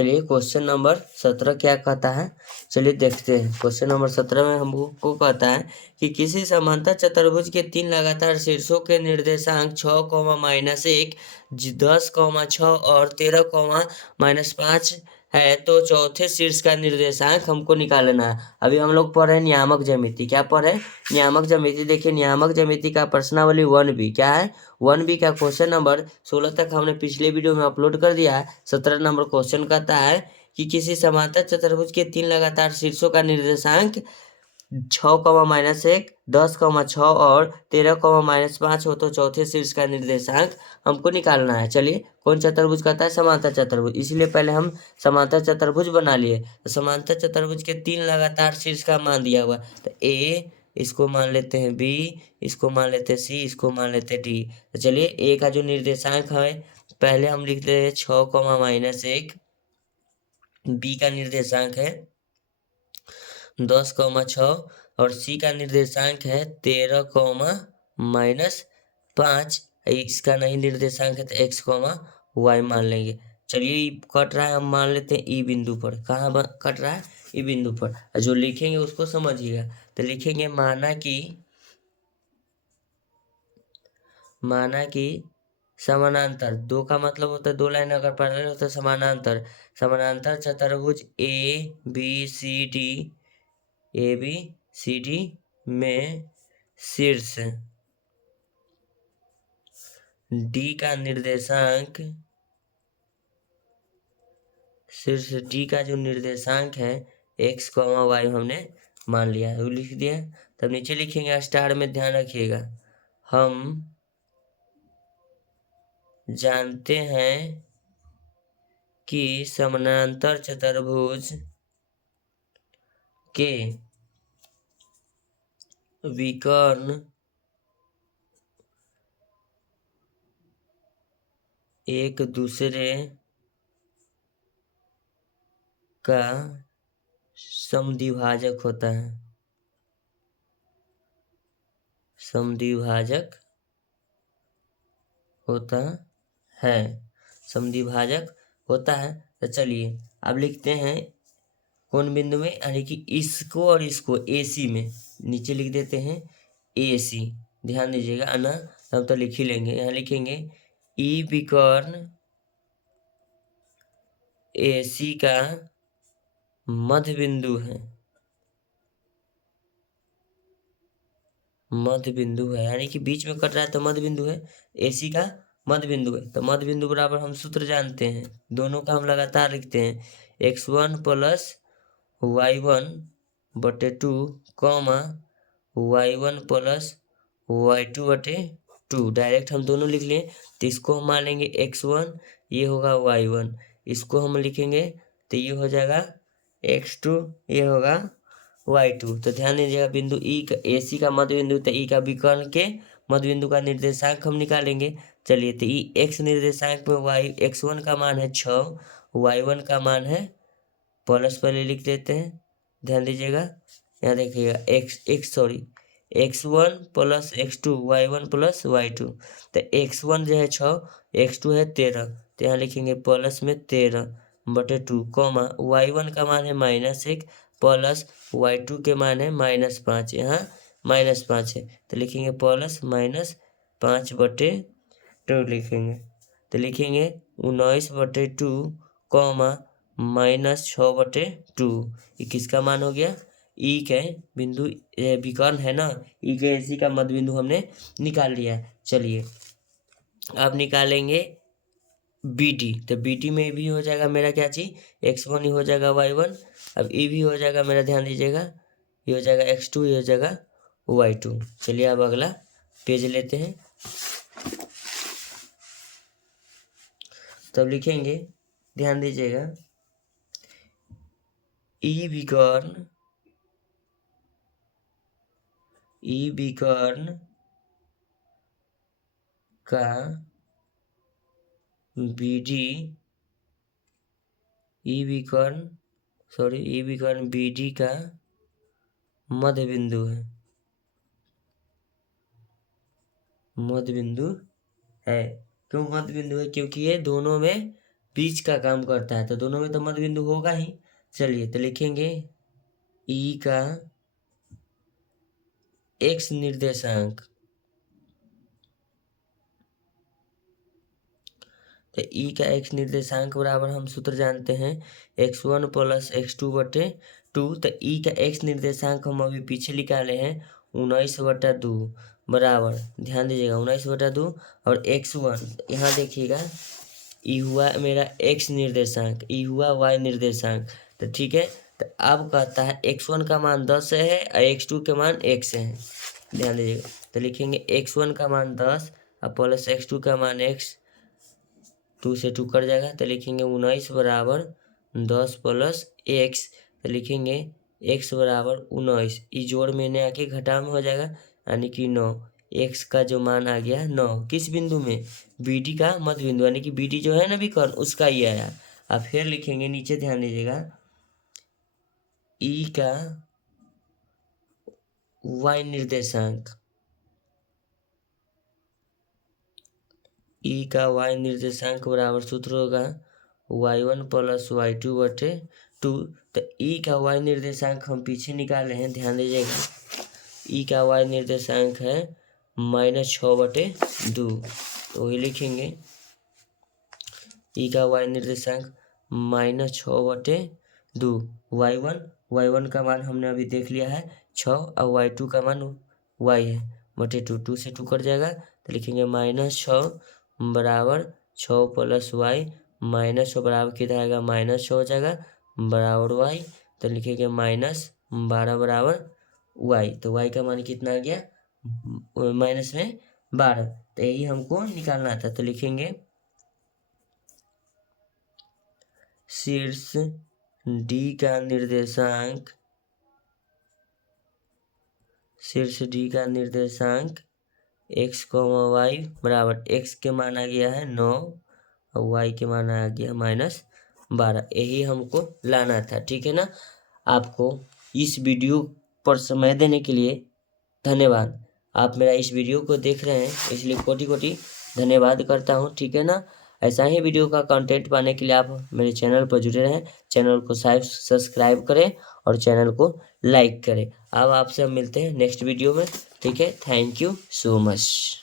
चलिए question number 17 क्या कहता है, चलिए देखते हैं। क्वेश्चन नंबर 17 में हमको कहता है कि किसी समांतर चतुर्भुज के 3 लगातार शीर्षों के निर्देशांक 6, -1, 10, 6 और 13, -5 है, तो चौथे शीर्ष का निर्देशांक हमको निकालना है। अभी हम लोग पढ़ रहे हैं नियामक ज्यामिति। क्या पढ़ रहे हैं? नियामक ज्यामिति। देखिए नियामक ज्यामिति का प्रश्नावली 1B क्या है? 1B का क्वेश्चन नंबर 16 तक हमने पिछले वीडियो में अपलोड कर दिया है। 17 नंबर क्वेश्चन कहता है कि किसी समांतर चतुर्भुज के 3 लगातार शीर्षों का निर्देशांक 6, -1, 10, 6 और 13, -5 हो, तो चौथे शीर्ष का निर्देशांक हमको निकालना है। चलिए कौन चतुर्भुज कहता है? समांतर चतुर्भुज। इसलिए पहले हम समांतर चतुर्भुज बना लिए। तो समांतर चतुर्भुज के 3 लगातार शीर्ष का मान दिया हुआ, तो ए, इसको मान लेते हैं बी, इसको मान लेते हैं सी, इसको मान लेते हैं डी। तो चलिए ए का जो निर्देशांक है पहले हम लिखते हैं 6, -1, बी का निर्देशांक है 10, 6 और सी का निर्देशांक है 13, -5। इसका नहीं निर्देशांक है तो x, y मान लेंगे। चलिए कट रहा है, हम मान लेते हैं ई बिंदु पर। कहाँ कट रहा है? ई बिंदु पर। जो लिखेंगे उसको समझिएगा। तो लिखेंगे माना कि समानांतर, दो का मतलब होता है दो लाइन अगर पैरेलल होता है समानांतर। समानांतर चतुर्भुज ए बी सी डी में शीर्ष डी का निर्देशांक, शीर्ष डी का जो निर्देशांक है x, y हमने मान लिया है, वो लिख दिया। तब नीचे लिखेंगे स्टार में, ध्यान रखिएगा, हम जानते हैं कि समानांतर चतुर्भुज के विकर्ण एक दूसरे का समद्विभाजक होता है। समद्विभाजक होता है, समद्विभाजक होता है। तो चलिए अब लिखते हैं कौन बिंदु में, यानी कि इसको और इसको AC में, नीचे लिख देते हैं AC। ध्यान दीजिएगा, अना हम तो लिख ही लेंगे। यहाँ लिखेंगे ई विकर्ण AC का मध्य बिंदु है, मध्य बिंदु है, यानी कि बीच में कट रहा है तो मध्य बिंदु है। AC का मध्य बिंदु है, तो मध्य बिंदु बराबर हम सूत्र जानते हैं, दोनों का हम लगातार लिखते हैं x1 + y1/2, y1 + y2/2। Direct हम दोनों लिख लें, तो इसको हम मान लेंगे x1, ये होगा y1, इसको हम लिखेंगे तो ये हो जाएगा x2, ये होगा y2। तो ध्यान दीजिएगा बिंदु ई का, AC का मध्य बिंदु, तो ई का विकर्ण के मध्य बिंदु का निर्देशांक हम निकालेंगे। चलिए तो ई x निर्देशांक में x1 का मान है 6, y1 का मान है, प्लस पहले लिख देते हैं, ध्यान दीजिएगा। यहाँ देखिएगा x1 + x2, y1 + y2। तो x1 जो है 6, x2 है 13, तो यहाँ लिखेंगे प्लस में 13/2, y1 का मान है -1 प्लस y2 के मान है -5, यहाँ -5 है, तो लिखेंगे +-5/2 लिखेंगे। तो लिखेंगे 19/2, -6/2। ये किसका मान हो गया? ई के बिंदु विकर्ण है ना, ई के AC का मध्य बिंदु हमने निकाल लिया। चलिए अब निकालेंगे BD। तो BD में भी हो जाएगा मेरा क्या चीज, x1 ही हो जाएगा y1। अब ई भी हो जाएगा मेरा, ध्यान दीजिएगा, ये हो जाएगा x2, ये हो जाएगा y2। चलिए अब अगला पेज लेते हैं। तब लिखेंगे, ध्यान दीजिएगा, ई विकर्ण का BD, ई विकर्ण BD का मध्य बिंदु है, मध्य बिंदु है। क्यों मध्य बिंदु है? क्योंकि ये दोनों में बीच का काम करता है, तो दोनों में तो मध्य बिंदु होगा ही। चलिए तो लिखेंगे ई का एक्स निर्देशांक, तो ई का एक्स निर्देशांक बराबर हम सूत्र जानते हैं x1 प्लस x2 बटे 2। तो ई का एक्स निर्देशांक हम अभी पीछे निकाले हैं 19/2 बराबर, ध्यान दीजिएगा 19/2, और x1 यहाँ देखिएगा, ई हुआ मेरा x निर्देशांक, ई हुआ y निर्देशांक। तो ठीक है, तो अब कहता है x1 का मान 10 है और x2 के मान x है, ध्यान दीजिएगा। तो लिखेंगे x1 का मान 10 और प्लस x2 का मान x, 2 से 2 कट जाएगा, तो लिखेंगे 19 बराबर 10 प्लस x। तो लिखेंगे x बराबर 19, ई जोड़ में ने आके घटा में हो जाएगा, यानी कि 9। x का जो मान आ गया 9, किस बिंदु में, BD का मध्य बिंदु, यानी कि BD जो है ना विकर्ण, उसका ही आया। अब फिर लिखेंगे नीचे, ध्यान दीजिएगा, ई का y निर्देशांक, ई का y निर्देशांक बराबर सूत्र होगा y1 प्लस y2 बटे 2। तो ई का y निर्देशांक हम पीछे निकाले हैं, ध्यान दीजिएगा, ई का y निर्देशांक है -6/2, तो वही लिखेंगे ई का y निर्देशांक -6/2। y1 का मान हमने अभी देख लिया है 6, और y2 का मान y है बटे 2, 2 से 2 कट जाएगा, तो लिखेंगे -6 बराबर 6 प्लस y, -6 बराबर कितना आएगा, -6 हो जाएगा बराबर y। तो लिखेंगे -12 बराबर y। तो y का मान कितना आ गया, माइनस में 12। तो यही हमको निकालना था। तो लिखेंगे शीर्ष D का निर्देशांक, शीर्ष D का निर्देशांक x, y बराबर, x के मान आ गया है 9 और y के मान आ गया -12, यही हमको लाना था। ठीक है ना। आपको इस वीडियो पर समय देने के लिए धन्यवाद। आप मेरा इस वीडियो को देख रहे हैं, इसलिए कोटि कोटि धन्यवाद करता हूँ। ठीक है ना। ऐसा ही वीडियो का कंटेंट पाने के लिए आप मेरे चैनल पर जुड़े रहें, चैनल को सब्सक्राइब करें और चैनल को लाइक करें। अब आपसे हम मिलते हैं नेक्स्ट वीडियो में। ठीक है, थैंक यू सो मच।